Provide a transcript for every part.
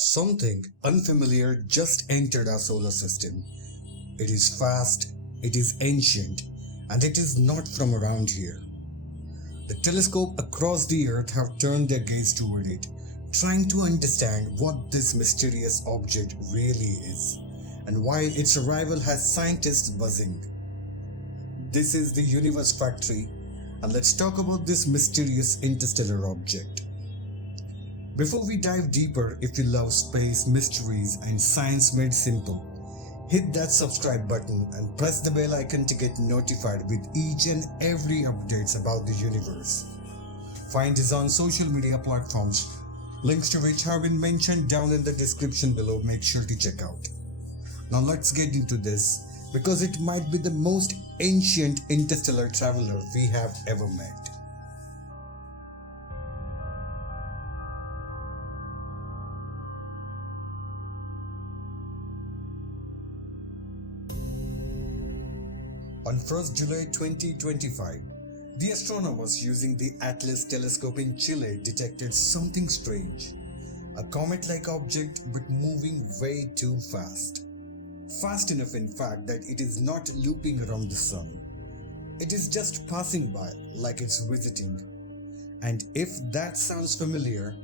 Something unfamiliar just entered our solar system. It is fast, it is ancient, and it is not from around here. The telescope across the earth have turned their gaze toward it, trying to understand what this mysterious object really is, and why its arrival has scientists buzzing. This is the Universe Factory, and let's talk about this mysterious interstellar object. Before we dive deeper, if you love space, mysteries, and science made simple, hit that subscribe button and press the bell icon to get notified with each and every updates about the universe. Find us on social media platforms, links to which have been mentioned down in the description below. Make sure to check out. Now let's get into this, because it might be the most ancient interstellar traveler we have ever met. On 1st July 2025, the astronomers using the Atlas telescope in Chile detected something strange. A comet-like object but moving way too fast. Fast enough in fact that it is not looping around the sun. It is just passing by like it's visiting. And if that sounds familiar,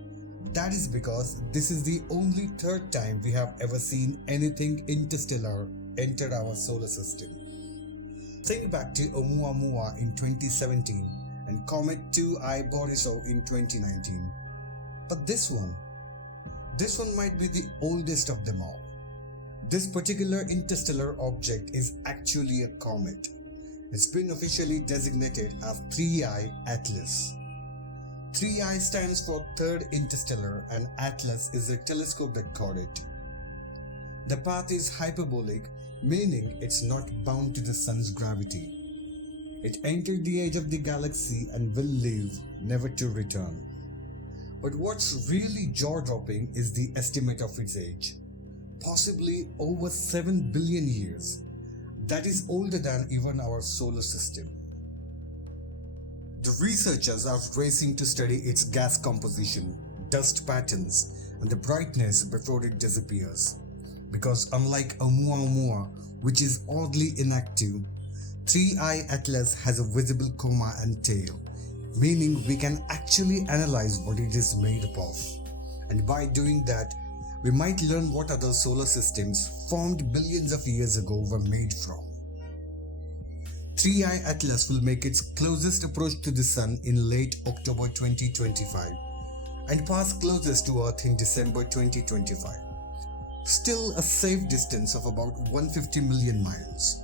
that is because this is the only third time we have ever seen anything interstellar enter our solar system. Think back to Oumuamua in 2017 and Comet 2I Borisov in 2019. But this one might be the oldest of them all. This particular interstellar object is actually a comet. It's been officially designated as 3I Atlas. 3I stands for Third Interstellar and Atlas is the telescope that caught it. The path is hyperbolic, meaning it's not bound to the sun's gravity. It entered the edge of the galaxy and will leave, never to return. But what's really jaw-dropping is the estimate of its age. Possibly over 7 billion years. That is older than even our solar system. The researchers are racing to study its gas composition, dust patterns, and the brightness before it disappears. Because unlike Oumuamua, which is oddly inactive, 3I Atlas has a visible coma and tail, meaning we can actually analyze what it is made up of. And by doing that, we might learn what other solar systems formed billions of years ago were made from. 3I Atlas will make its closest approach to the Sun in late October 2025 and pass closest to Earth in December 2025. Still a safe distance of about 150 million miles.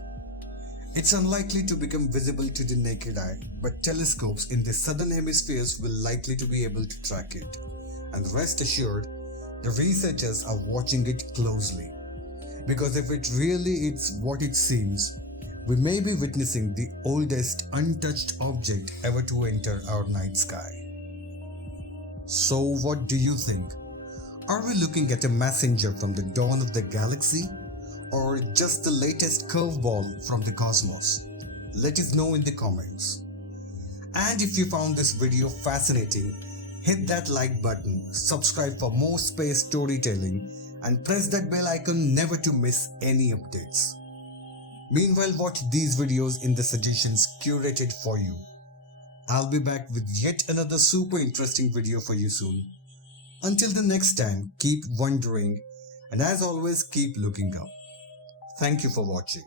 It's unlikely to become visible to the naked eye, but telescopes in the southern hemispheres will likely to be able to track it. And rest assured, the researchers are watching it closely. Because if it really is what it seems, we may be witnessing the oldest untouched object ever to enter our night sky. So what do you think? Are we looking at a messenger from the dawn of the galaxy? Or just the latest curveball from the cosmos? Let us know in the comments. And if you found this video fascinating, hit that like button, subscribe for more space storytelling, and press that bell icon never to miss any updates. Meanwhile, watch these videos in the suggestions curated for you. I'll be back with yet another super interesting video for you soon. Until the next time, keep wondering, and as always, keep looking up. Thank you for watching.